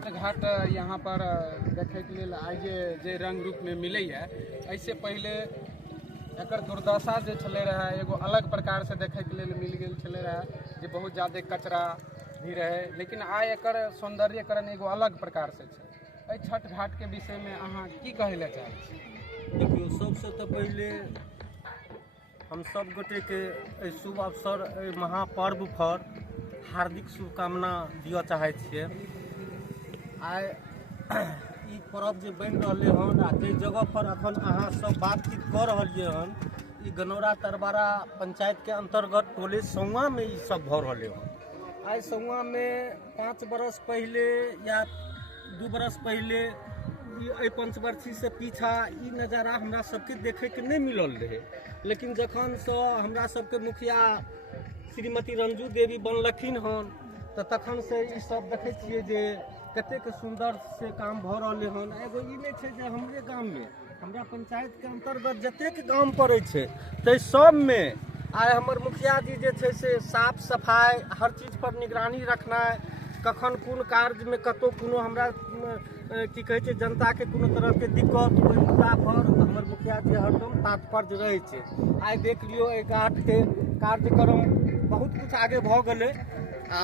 घाट यहाँ पर देखे के लिए आइ जे रंग रूप में मिले है। ऐसे पहले एकर दुर्दशा जे चले रहा एगो अलग प्रकार से देखे के लिए मिल गई चले रहा जे बहुत ज़्यादा कचरा भी रहे, लेकिन आइ एकर सौंदर्यकरण एगो अलग प्रकार से है। छठ घाट के विषय में अहाँ की कहै ले चाहै छी? देखियो, सबसे तो पहले हम सब गोटे के शुभ अवसर महापर्व पर हार्दिक शुभकामना दिअ चाहै छियै। आइ ई पर्व जे बनि रहलै हन आ जे जगह पर अखन अहाँ सब बातचीत कऽ रहलियै हन, ई गनौरा तरबारा पंचायत के अंतर्गत टोले सौआ में ई सब भऽ रहलै हन। आइ सौआ में 5 बरस पहले या 2 बरस पहले ई पंचवर्षी से पीछा ई नज़ारा हमरा सबके देखे के नहीं मिलल रहे, लेकिन जखन से हमरा सबके मुखिया श्रीमती रंजू देवी बनलखिन हन तो तखन से ई सब देखे छियै जे कतेक सुंदर से काम भऽ रहलै हन। एगो ई नहीं छै जे हमरे गाम में, हमरा पंचायत के अंतर्गत जतेक गाम पड़ै छै ताहि सब में आइ हमर मुखिया जी जे छै से साफ सफाई हर चीज पर निगरानी रखनाइ, कखन कोन कार्य में कतौ कोनो हमरा की कहै छै जनता के कोनो तरह के दिक्कत ओहि मुद्दा पर हमर मुखिया जी हरदम तात्पर्य रहै छै। आइ देख लियो एहि घाट के कार्यक्रम बहुत कुछ आगे भऽ गेलै आ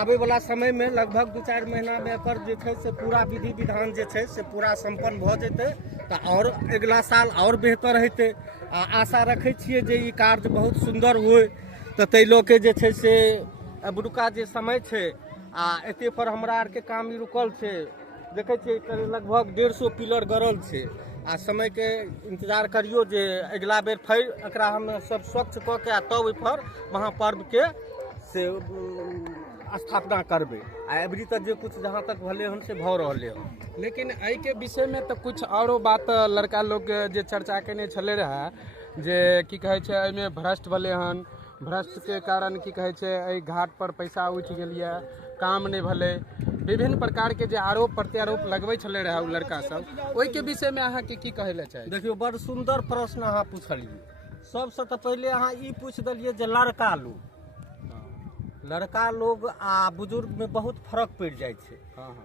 आबै वाला समय में लगभग 2-4 महीना में एकर जे छै से पूरा विधि विधान जे छै से पूरा संपन्न भऽ जेतै तऽ और अगला साल और बेहतर हेतै। आ आशा रखै छियै जे ई कार्य बहुत सुंदर होय तऽ ताहि लऽ के जे छै से अबुरका जे समय छै आ एते पर हमरा आर के काम ई रुकल छै। देखे छियै लगभग 150 पिलर गड़ल छै आ समय के इंतजार करियो जे अगला बेर फिर एकरा हम सब स्वच्छ कऽ के तब ओहि पर महापर्व के से स्थापना करबै। आ अबरी तक जे कुछ जहाँ तक भले हन से भऽ रहलै हन। लेकिन एहि के विषय में तो कुछ औरो बात लड़का लोग जे चर्चा केने छले रहा जे की कहे छै एहिमे भ्रष्ट भेलै हन, भ्रष्ट के कारण की कहे छै एहि घाट पर पैसा उठि गेलिए, काम नहीं भले, विभिन्न प्रकार के जे आरोप प्रत्यारोप लगबै छले रहा लड़का सब, ओहि के विषय में अहाँ के की कहै ले चाहे? देखियो, बड़ सुंदर प्रश्न अहाँ पूछलिए। सबसे तो पहले अहाँ ई पूछ देलिए जे लड़का लोग आ बुजुर्ग में बहुत फर्क पड़ जाए छै।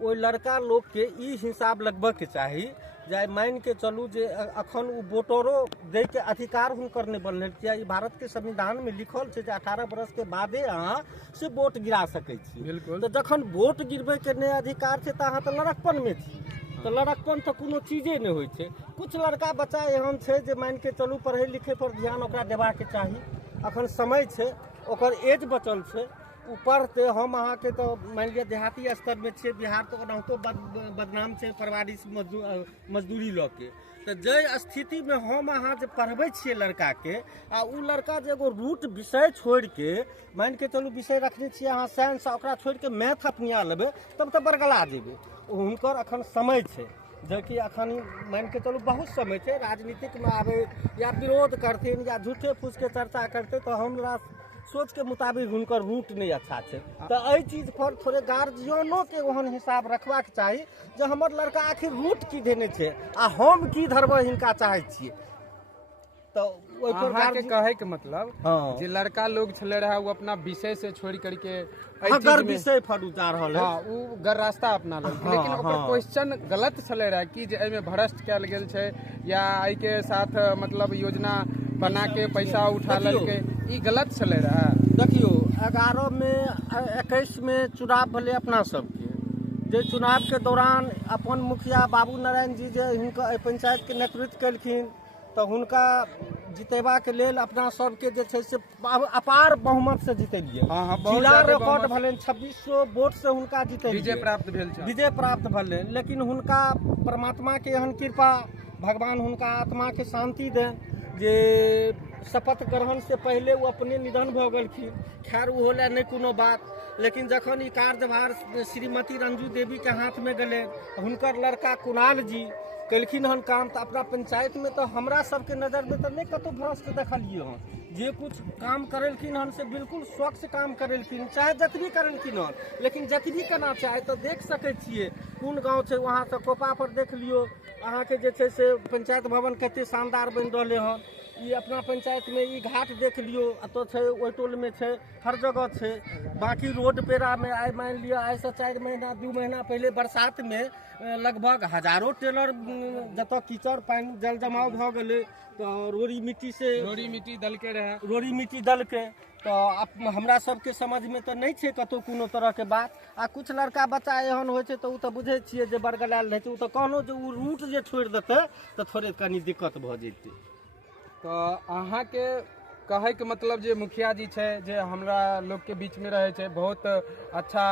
ओइ लड़का लोग के ई हिसाब लगबऽ के चाही जे मान के चलू जे अखन उ वोटरो दे के अधिकार हुनकर नहीं बनल किया ई भारत के संविधान में लिखल छै जे 18 बरस के बादे अहाँ से वोट गिरा सकै छी। बिल्कुल। तो जखन वोट गिरबै के नहीं अधिकार छै तो अहाँ तो लड़कपन में छी। तो लड़कपन तो कोनो चीजे नहीं होइ छै। कुछ लड़का बच्चा एहन छै जे मान के चलू पढ़े लिखे पर ध्यान ओकरा देबा के चाही, अखन समय छै, ओकर एज बचल छै। ऊपर से हम अहाँ के तो मान लिया देहाती स्तर में छे, बिहार तो ओनाहितो बदनाम छै परवारिश मजदूरी लऽ के। तो जै स्थिति में हम अहाँ जे पढ़बै छियै लड़का के आ उ लड़का जे एगो रूट विषय छोड़ के मान के चलू विषय रखने छियै अहाँ साइंस, ओकरा छोड़ के मैथ अपनिया लेबै तब तो बरगला जेबै। हुनकर अखन समय छै जबकि अखन मान के चलू बहुत समय छै, राजनीतिक में आबे या विरोध करथिन या झूठे फूस के चर्चा करते तो हमरा सोच के मुताबिक हुनकर रूट नहीं अच्छा है। तो एहि चीज पर थोड़े गार्जियनों के ओहन हिसाब रखबाक चाही जे हमर लड़का आखिर रूट की देने छै आ हम की धरबै हिनका चाहे छियै। तो ओहि पर अहाँ के कहे के मतलब हाँ, जे लड़का लोग छले रहा वो अपना विषय से छोड़ करके अगर विषय पर उतार रहल है, हाँ, उ गर रास्ता अपना लेल, लेकिन ओकर क्वेश्चन गलत छले रहा कि जे एमे भ्रष्ट कैल गेल छै या एहि के साथ मतलब योजना बना के पैसा उठा लेलके, ई गलत चले रहा। देखियो 11 में 21 में चुनाव भले अपना सबके, जे चुनाव के दौरान अपन मुखिया बाबू नारायण जी जे हुनका पंचायत के नेतृत्व केलखिन तो हुनका जितेबा के लेल अपना सबके जे छै से अपार बहुमत से जितेलिए। जिला रिकॉर्ड भले 2600 वोट से हुनका जितेलिए, विजय प्राप्त भेल छै, विजय प्राप्त भले। लेकिन हुनका परमात्मा के एहन कृपा, भगवान हुनका आत्मा के शांति दे जे शपथ ग्रहण से पहले वो अपने निधन भऽ गेलखिन। खैर वो होला नहीं कोनो बात, लेकिन जखन ई कार्यभार श्रीमती रंजू देवी के हाथ में गले, हुनकर लड़का कुणाल जी कलखिन हन काम, तो अपना पंचायत में तो हमरा सबके नजर में तो नहीं कतौ भ्रष्ट देखलिए हन। जे कुछ काम करेलखिन हन से बिल्कुल स्वच्छ काम करेलखिन, चाहे जतनी करेलखिन हन, लेकिन जतनी केना चाहे तो देख सकै छियै कोन गाँव छै वहाँ से कोपा पर देख लियो अहाँ के जे छै से पंचायत भवन कते शानदार बनि रहलै हन। ई अपना पंचायत में ई घाट देख लियो, अतो छै, ओइ टोल में छै, हर जगह छै। बाकी रोड पेरा में आइ मान लियो आइ से 4 महीना 2 महीना पहले बरसात में लगभग हजारों टेलर जतऽ कीचड़ पानि जल जमाव भऽ गेलै तऽ रोड़ी मिट्टी दलके तो हमरा सबके समझ में तो नहीं छै कतौ कोनो तरह के बात। आ कुछ लड़का बच्चा एहन होइ छै तो उ तो बुझे छियै जे बरगलायल रहै छै, उ तो कहनो जे उ रूट जे छोड़ि देतै तो थोड़े कनी दिक्कत भऽ जेतै। तो अहाँ के कहे के मतलब जे मुखिया जी छै जे हमरा लोग के बीच में रहे छै, बहुत अच्छा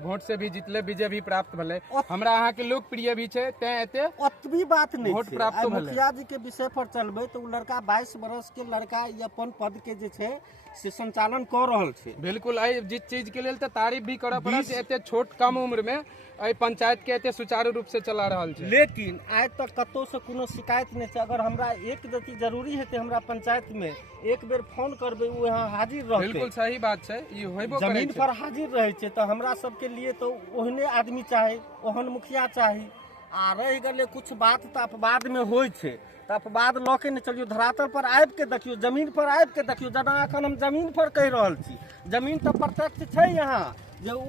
वोट से भी जितले, विजय भी प्राप्त भले, हमरा अहाँ के लोकप्रिय भी छै, तै एते ओतबी बात नहीं वोट प्राप्त भले। मुखिया जी के विषय पर चलबे तो उ लड़का 22 वर्ष के लड़का ई अपन पद के जे छै से संचालन कर रहल छै। बिल्कुल, एहि जिस चीज के लेल त तारीफ भी करऽ पड़त, एते छोट कम उम्र में एहि पंचायत के एते सुचारू रूप से चला रहल छै। लेकिन आइ तक कतौ से कोनो शिकायत नहीं छै। अगर हमरा एक रति जरूरी हेतै हमरा पंचायत में एक बेर फोन करबै, उ यहाँ हाजिर रहतै। बिल्कुल सही बात छै, ई होइबो करै छै। जमीन पर हाजिर रहै छै तो हमरा सबके लिए तो ओहने आदमी चाही, ओहन मुखिया चाही। आ रहि गेलै कुछ बात तऽ अपवाद में होइ छै, तऽ अपवाद लऽ के नहि चलियो, धरातल पर आबि के देखियो, जमीन पर आबि के देखियो। जेना एखन हम जमीन पर कहि रहल छी, जमीन तऽ प्रत्यक्ष छै यहाँ जे उ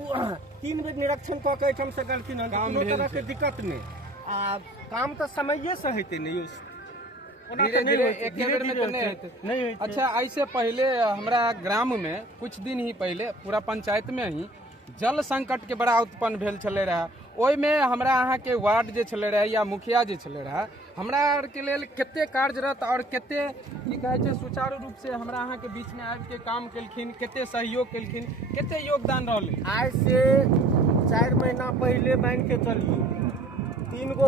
3 बेर निरीक्षण कऽ के एहिठाम से गेलखिन हन, कोनो तरह के दिक्कत नहीं। आ काम तऽ समये से हेतै नहीं, धीरे-धीरे नहीं। अच्छा, ऐसे पहले हमरा ग्राम में कुछ दिन ही पहले पूरा पंचायत में ही जल संकट के बड़ा उत्पन्न भेल छले रहा। ओहि में हमरा अहाँ के वार्ड जे छले रहे या मुखिया जे छले रहा, हमरा आर के लेल कते कार्यरत और कते की कहे छै सुचारू रूप से हमरा अहाँ के बीच में आबि के काम केलखिन, कते सहयोग केलखिन, कते योगदान रहलै। आज से 4 महीना पहले मान के चलिए 3 गो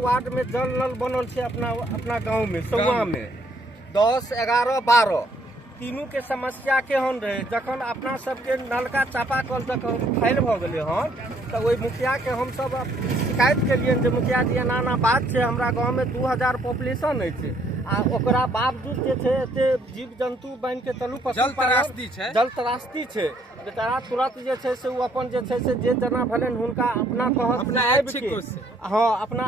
वार्ड में जल नल बनल छै अपना गांव में, सौवा में 10, 11, 12 तीनों के समस्या केहन रहे। जखन अपना सबके नलका चापाकल जखन फैल भऽ गेलै हन तऽ ओहि मुखिया के हम सब शिकायत केलियै जे मुखिया जी एना बात छै, हमरा गांव में 2000 पॉपुलेशन अछि आ ओकरा बावजूद जे छै एते जीव जंतु बनि के चलू जल त्रासदी छै बेचारा तुरंत जे छै से उ अपन जे छै से जे जना भेलनि हुनका अपना अपना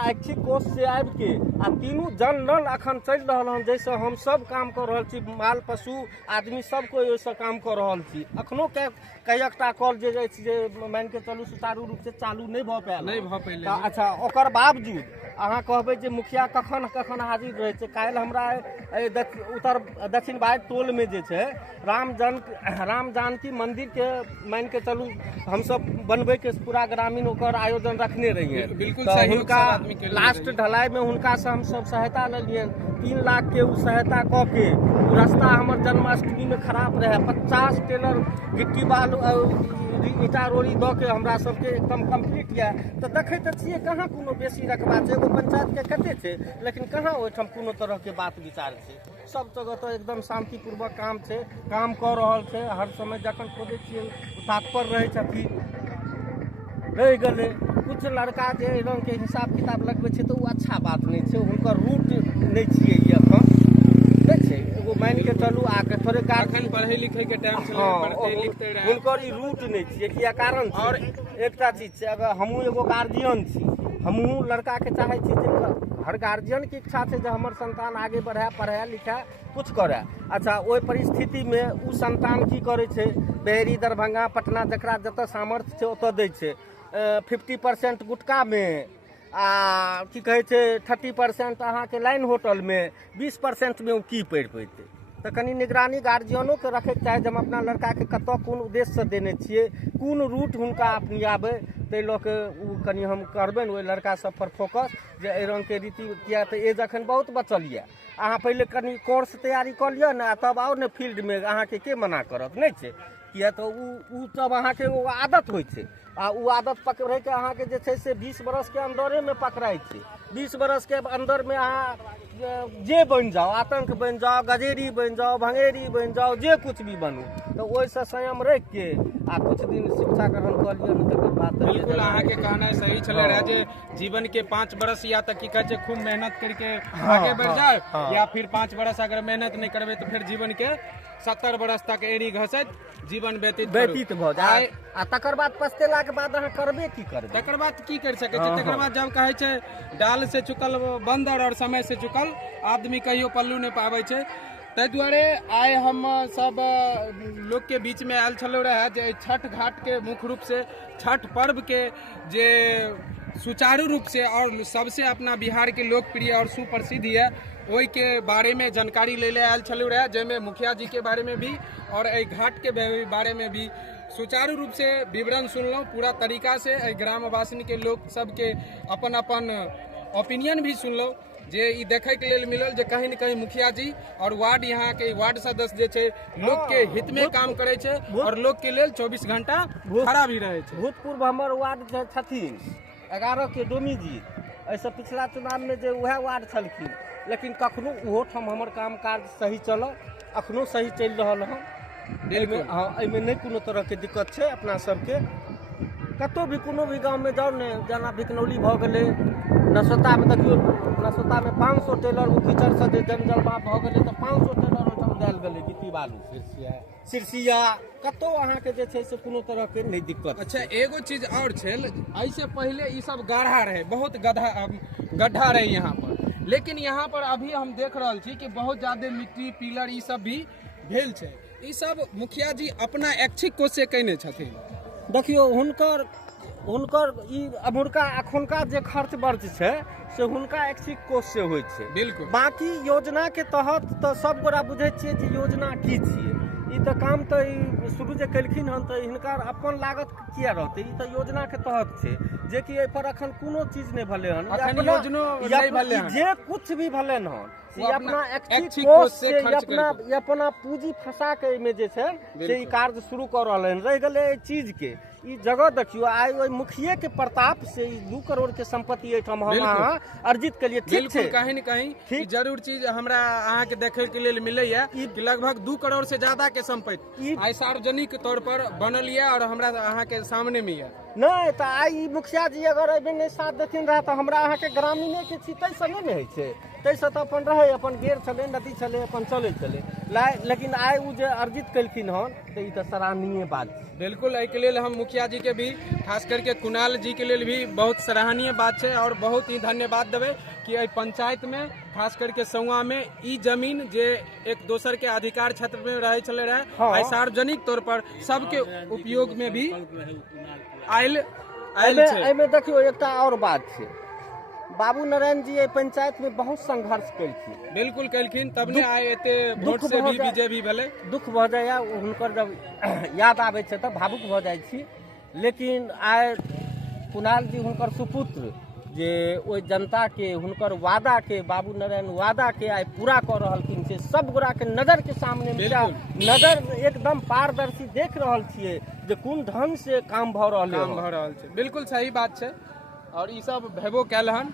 ऐच्छिक कोष से आबि के आ तीनू जल नल अखन चलि रहल हन, जैसे हम सब काम कर रहल छी, माल पशु आदमी सब कोई ओइसे काम कर रहल छी। अखनो कएकटा कॉल जे मान के चलू सुचारू रूप से चालू नहीं भऽ पायल। अच्छा, ओकर बावजूद अहाँ कहबै जे मुखिया कखन हाजिर रहै छै। काल्हि हमरा उत्तर दक्षिण बाड़ टोल में जे छै राम जानकी मंदिर के मान के चलू हम सब बनबे के पूरा ग्रामीण ओकर आयोजन रखने रहिए। बिल्कुल तो सही, हुनका लास्ट ढलाई में हुनका से हम सब सहायता लेलिए। 3 लाख के उ सहायता कऽ के रास्ता हमर जन्माष्टमी में खराब रहे, 50 टेलर गिट्टी बालू ईटा रोड़ी दऽ के हमरा सबके एकदम कंप्लीट यऽ। तऽ देखै तऽ छियै कहाँ कोनो बेसी रकबा छै, एगो पंचायत के कते छै, लेकिन कहाँ ओहिठाम कोनो तरह के बात विचार छै। सब जगह तो एकदम शांतिपूर्वक काम छै, काम कऽ रहल छै। हर समय जखन खोजै छियै तत्पर रहै छथिन। रहि गेलै कुछ लड़का जे रंग के हिसाब किताब लगबै छै तऽ ओ अच्छा बात नहीं छै, हुनकर रूट नहीं छियै ई एखन नहीं छै। एगो मान के चलू आके थोड़े अखन पढ़े लिखे के टाइम छलै, पढ़ते लिखते रहे, हुनकर ई रूट नहीं छियै। किया कारण छै और एकटा चीज छै, अगर हमहूँ एगो गार्जियन छी, हमहूँ लड़का के चाहे छी जे हर गार्जियन के इच्छा छै जे हमर संतान आगे बढ़े, पढ़े लिखे कुछ करे। अच्छा, ओहि परिस्थिति में उ संतान की करे छै, बेहरी दरभंगा पटना जकरा जतऽ सामर्थ्य छै ओतऽ दै छै। 50% गुटका में आ की कहे छै 30% अहाँ के लाइन होटल में, 20% में उ की पढ़ि पेतै। तऽ कनी निगरानी गार्जियनों के रखे के चाही जे हम अपना लड़का के कतऽ कोन उद्देश्य से देने छियै, कोन रूट हुनका अपनियाबै, ताहि लऽ के उ कनी हम करबनि ओहि लड़का सब पर फोकस जे एहि रंग के रीति। किया तऽ एज अखन बहुत बचल यऽ, अहाँ पहिले कनी कोर्स तैयारी कऽ लिअ ने, तब आओ ने फील्ड में, अहाँ के मना करत नहीं छै। किया तो उ तब अहाँ के वो आदत होइ छै आ उ आदत पकड़े के अहाँ के जे छै से 20 बरस के अंदरे में पकड़ाई छै। 20 बरस के अंदर में अहाँ जे बन जाओ, आतंक बन जाओ, गजेरी बन जाओ, भंगेरी बन जाओ, जे कुछ भी बनू, तो ओइसे संयम रख के आ कुछ दिन शिक्षा ग्रहण कर लिया न, तकर बाद बिल्कुल अहाँ के कहना सही चले रहे जे जीवन के 5 बरस या तक की कहे छै खूब मेहनत करके आगे बढ़ जाए, या फिर 5 बरस अगर मेहनत नहीं करबे तो फिर जीवन के 70 बरस तक एड़ी घसैत जीवन व्यतीत भऽ जाय आ तकर बाद पछतेला के बाद अहाँ करबे की करबै तकर बाद की कर सकै छै तकर बाद जब कहै छै डाल से चुकल बंदर और समय से चुकल आदमी कहियो पल्लू नहीं पाबै छै ताहि दुआरे आइ हम सब लोग के बीच में आयल छलौ रहे जे छठ घाट के मुख्य रूप से छठ पर्व के जे सुचारू रूप से और सबसे अपना बिहार के लोकप्रिय और सुप्रसिद्ध है ओहि के बारे में जानकारी ले आयल छलौ रहे जैमे मुखिया जी के बारे में भी और एहि घाट के बारे में भी सुचारू रूप से विवरण सुनलहुँ पूरा तरीका से ग्रामवासी के लोग सबके अपन अपन ओपिनियन भी सुनलहुँ जे ई देखे के लेल मिलल जे कहीं न कहीं मुखिया जी और वार्ड यहाँ के वार्ड सदस्य जे छै लोग के हित में काम करे छै और लोग के लेल 24 घंटा खड़ा भी रहे छै। भूतपूर्व हमर वार्ड जे छथिन 11 के डोमी जी ऐसे पिछला चुनाव में जे वह वार्ड छलखिन लेकिन कखनो ओहो ठाम हमर काम काज सही चलल अखनो सही चलि रहल हँ। एहिमे नहीं कोनो तरह के दिक्कत छै अपना सबके कतौ भी कोनो भी गाँव में जाओ ने जेना भिकनौली भऽ गेलै नसोता में देखियो नसोता में 500 टेलर ओ कीचड़ से जलवा भऽ गेलै तऽ 500 टेलर ओहिठाम देल गेलै गिट्टी बालू सिरसिया कतौ अहाँ के जे छै से कोनो तरह के नहीं दिक्कत। अच्छा एगो चीज और छै ऐसे पहले ई सब गड्ढा रहे बहुत गड्ढा रहे यहाँ पर लेकिन यहाँ पर अभी हम देख रहल छी कि बहुत ज्यादा मिट्टी पिलर ई सब भी भेल छै ई सब मुखिया जी अपना ऐच्छिक कोष से कयने छथिन। देखियो हुनकर ई अमुरका अखुनका जे खर्च बर्च छै से हुनका ऐच्छिक कोष से होइ छै बिल्कुल बाकी योजना के तहत तो सब गोरा बुझे छियै जे योजना की छियै ई तो काम तो शुरू जे केलखिन हन तो हिनकर अपन लागत किया रहते ई तो योजना के तहत छै जे कि एहि पर अखन कोनो चीज नहीं भले हन जे कुछ भी भले हन अपना ऐच्छिक कोष से अपना पूंजी फंसा के में जे छै से ई कार्य शुरू कर रहल हन रह गेलै एहि चीज के ई जगह देखियो आइ ओहि मुखिये के प्रताप से 2 करोड़ के संपत्ति एठाम हम अहाँ अर्जित के लिए ठीक छै कहीं न कहीं जरूर चीज हमरा अहाँ के देखे के लेल मिले है कि लगभग 2 करोड़ से ज्यादा के संपत्ति आइ सार्वजनिक तौर पर बनल है और हमरा अहाँ के सामने में है नहीं तो आई मुखिया जी अगर अभी नहीं साथ देथिन रहे तो हमरा अहाँ के ग्रामीणे के छी तैसे नहीं ने होइ छै तैसे तो अपन रहे अपन गेर छले नदी छले अपन चले छले लेकिन आइ उ जे अर्जित केलखिन हन तो ई तो सराहनीय बात बिल्कुल एहि के लेल हम मुखिया जी के भी खास करके कुणाल जी के लेल भी बहुत सराहनीय बात है और बहुत ही धन्यवाद देवे कि एहि पंचायत में खास करके सौआ में ई जमीन जे एक दोसर के अधिकार क्षेत्र में रहे चले रहे आइ सार्वजनिक तौर पर सबके उपयोग में भी आयल में देखियो एकटा और बात छै बाबू नारायण जी पंचायत में बहुत संघर्ष केलखिन बिल्कुल केलखिन तब ने आइ एते वोट से भी विजय भी भेलै दुख भऽ जाइया हुनकर जब याद आबै छै तऽ भावुक भऽ जाइ छी लेकिन आइ कुणाल जी हुनकर सुपुत्र जे ओहि जनता के हुनकर वादा के बाबू नारायण वादा के आइ पूरा कऽ रहलखिन से सब गोरा के नजर के सामने नजर एकदम पारदर्शी देख रहल छियै जे कोन ढंग से काम भऽ रहल छै बिल्कुल सही बात छै और ई सब भेबो कैल हन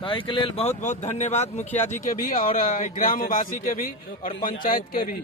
तो एहि के लेल बहुत बहुत धन्यवाद मुखिया जी के भी और ग्रामवासी के भी और पंचायत के भी।